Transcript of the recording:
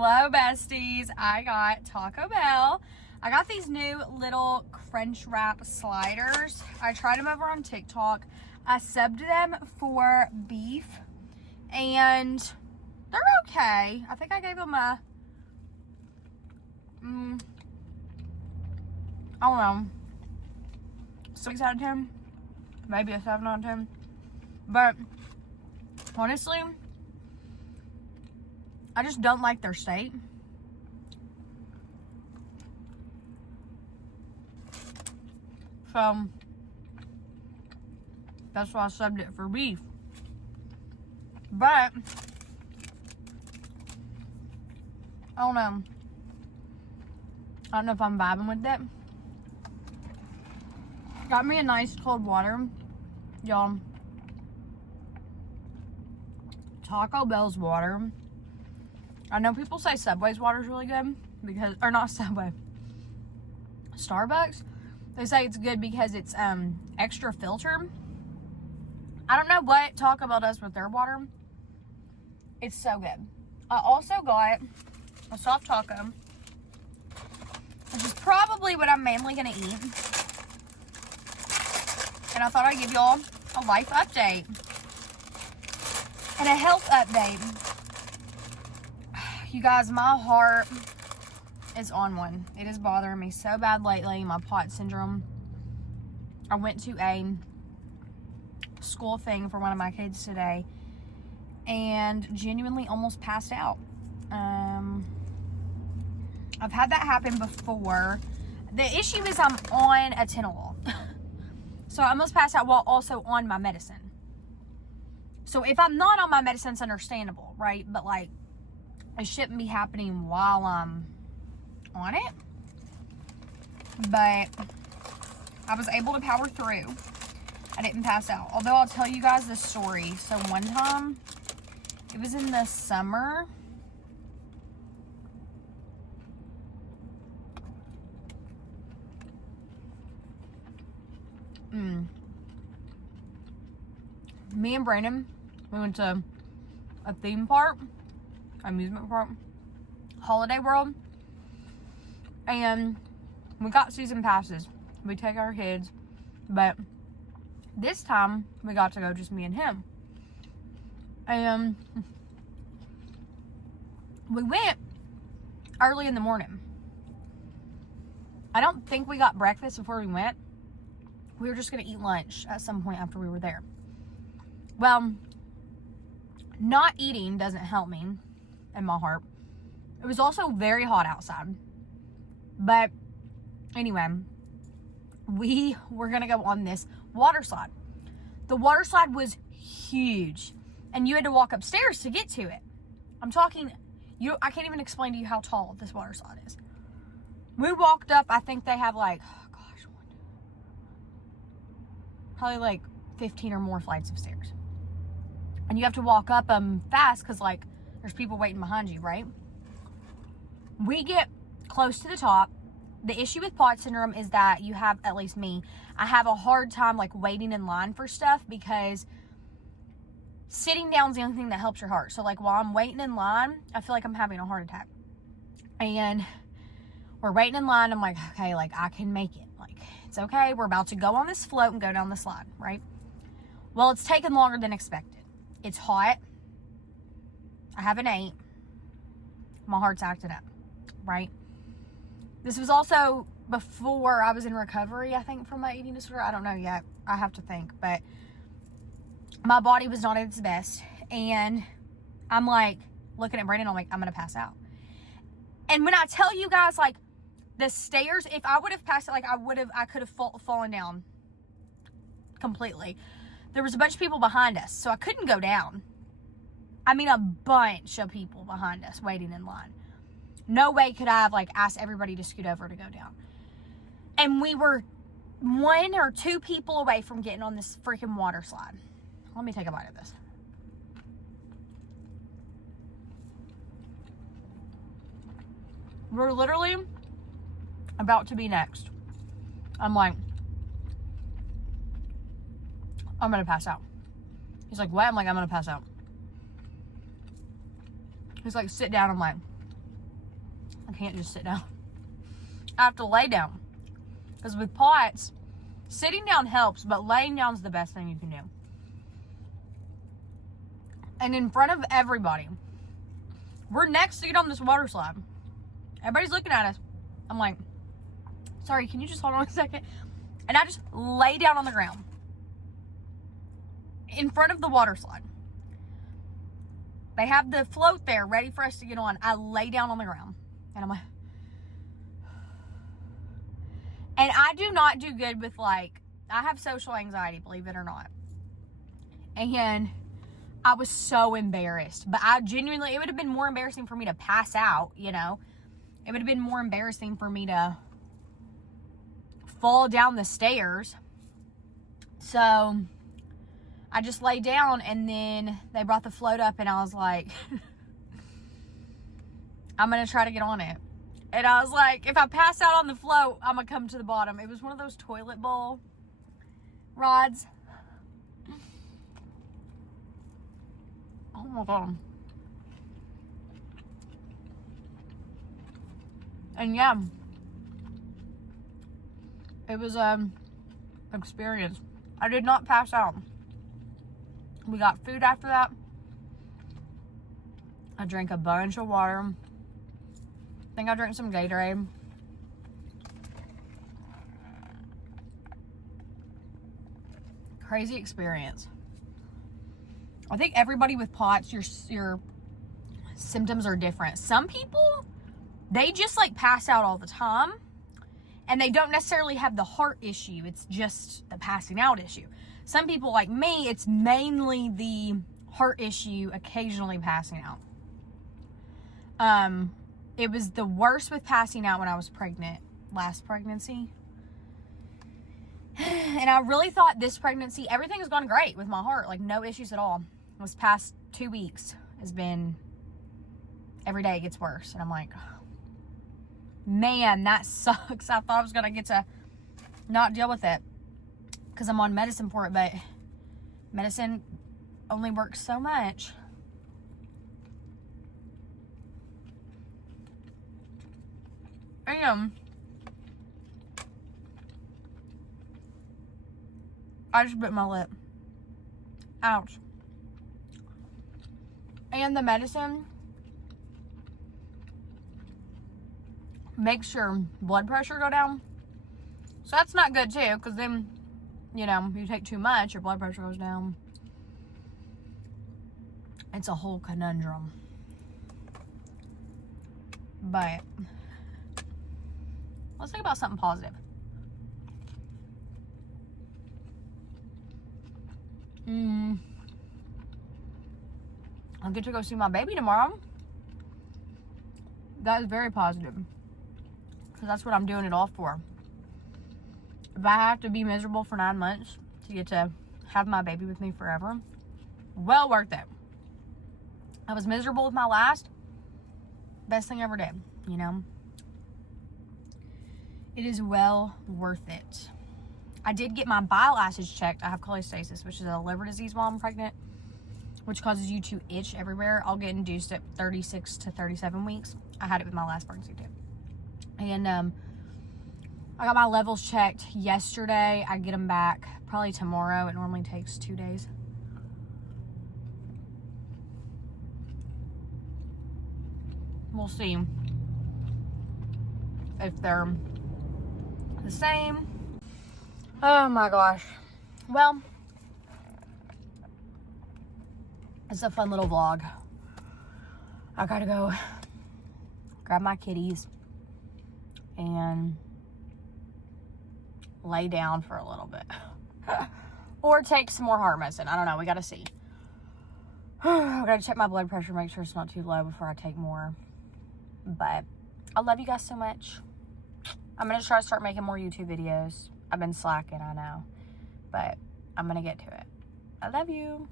Hello besties, I got Taco Bell. I got these new little crunch wrap sliders. I tried them over on TikTok. I subbed them for beef and they're okay. I think I gave them a, I don't know, 6 out of 10, maybe a 7 out of 10. But honestly, I just don't like their state. So that's why I subbed it for beef. But I don't know. I don't know if I'm vibing with it. Got me a nice cold water. Y'all. Taco Bell's water. I know people say Subway's water is really good because, or not Subway, Starbucks. They say it's good because it's extra filtered. I don't know what Taco Bell does with their water. It's so good. I also got a soft taco, which is probably what I'm mainly gonna eat. And I thought I'd give y'all a life update and a health update. You guys, my heart is on one. It is bothering me so bad lately, my POTS syndrome. I went to a school thing for one of my kids today and genuinely almost passed out. I've had that happen before. The issue is I'm on a Tylenol. So I almost passed out while also on my medicine. So if I'm not on my medicine, it's understandable, right? But like, it shouldn't be happening while I'm on it. But I was able to power through. I didn't pass out. Although I'll tell you guys this story. So one time, it was in the summer. Me and Brandon, we went to a theme park, amusement park, Holiday World, and we got season passes. We take our kids, but this time we got to go just me and him. And we went early in the morning. I don't think we got breakfast before we went. We were just going to eat lunch at some point after we were there. Well, not eating doesn't help me in my heart. It was also very hot outside. But anyway, we were going to go on this water slide. The water slide was huge. And you had to walk upstairs to get to it. I'm talking, I can't even explain to you how tall this water slide is. We walked up, I think they have like, probably like 15 or more flights of stairs. And you have to walk up them fast because like there's people waiting behind you, right? We get close to the top. The issue with POTS syndrome is that you have, at least me, I have a hard time like waiting in line for stuff because sitting down is the only thing that helps your heart. So like while I'm waiting in line, I feel like I'm having a heart attack. And we're waiting in line. I'm like, okay, like I can make it. Like it's okay. We're about to go on this float and go down the slide, right? Well, it's taken longer than expected. It's hot. I haven't ate. My heart's acting up, right? This was also before I was in recovery, I think, from my eating disorder. I don't know yet. I have to think. But my body was not at its best. And I'm like, looking at Brandon, I'm like, I'm going to pass out. And when I tell you guys, like, the stairs, if I would have passed it, like, I could have fallen down completely. There was a bunch of people behind us, so I couldn't go down. I mean, a bunch of people behind us waiting in line. No way could I have, like, asked everybody to scoot over to go down. And we were 1 or 2 people away from getting on this freaking water slide. Let me take a bite of this. We're literally about to be next. I'm like, I'm gonna pass out. He's like, what? I'm like, I'm gonna pass out. He's like, sit down. I'm like, I can't just sit down. I have to lay down. Because with POTS, sitting down helps, but laying down is the best thing you can do. And in front of everybody, we're next to get on this water slide. Everybody's looking at us. I'm like, sorry, can you just hold on a second? And I just lay down on the ground in front of the water slide. They have the float there ready for us to get on. I lay down on the ground. And I'm like, and I do not do good with, like, I have social anxiety, believe it or not. And I was so embarrassed. But I genuinely, it would have been more embarrassing for me to pass out, you know. It would have been more embarrassing for me to fall down the stairs. So I just lay down, and then they brought the float up, and I was like, I'm going to try to get on it. And I was like, if I pass out on the float, I'm going to come to the bottom. It was one of those toilet bowl rods. Oh my God. And yeah, it was experience. I did not pass out. We got food after that. I drank a bunch of water. I think I drank some Gatorade. Crazy experience. I think everybody with POTS, your symptoms are different. Some people, they just like pass out all the time, and they don't necessarily have the heart issue. It's just the passing out issue. Some people like me, it's mainly the heart issue, occasionally passing out. It was the worst with passing out when I was pregnant, last pregnancy. And I really thought this pregnancy, everything has gone great with my heart, like no issues at all. This past 2 weeks has been, every day it gets worse. And I'm like, man, that sucks. I thought I was going to get to not deal with it because I'm on medicine for it, but medicine only works so much. And I just bit my lip. Ouch. And the medicine makes your blood pressure go down. So that's not good too, because then, you know, you take too much, your blood pressure goes down. It's a whole conundrum. But let's think about something positive. I'll get to go see my baby tomorrow. That is very positive. Because that's what I'm doing it all for. If I have to be miserable for 9 months to get to have my baby with me forever, well worth it. I was miserable with my last. Best thing I ever did, you know. It is well worth it. I did get my bile acids checked. I have cholestasis, which is a liver disease while I'm pregnant, which causes you to itch everywhere. I'll get induced at 36 to 37 weeks. I had it with my last pregnancy too. And I got my levels checked yesterday. I get them back probably tomorrow. It normally takes 2 days. We'll see if they're the same. Oh my gosh. Well, it's a fun little vlog. I gotta go grab my kitties and lay down for a little bit. Or take some more heart medicine. I don't know. We gotta see. I gotta check my blood pressure, make sure it's not too low before I take more. But I love you guys so much. I'm gonna try to start making more YouTube videos. I've been slacking, I know. But I'm gonna get to it. I love you.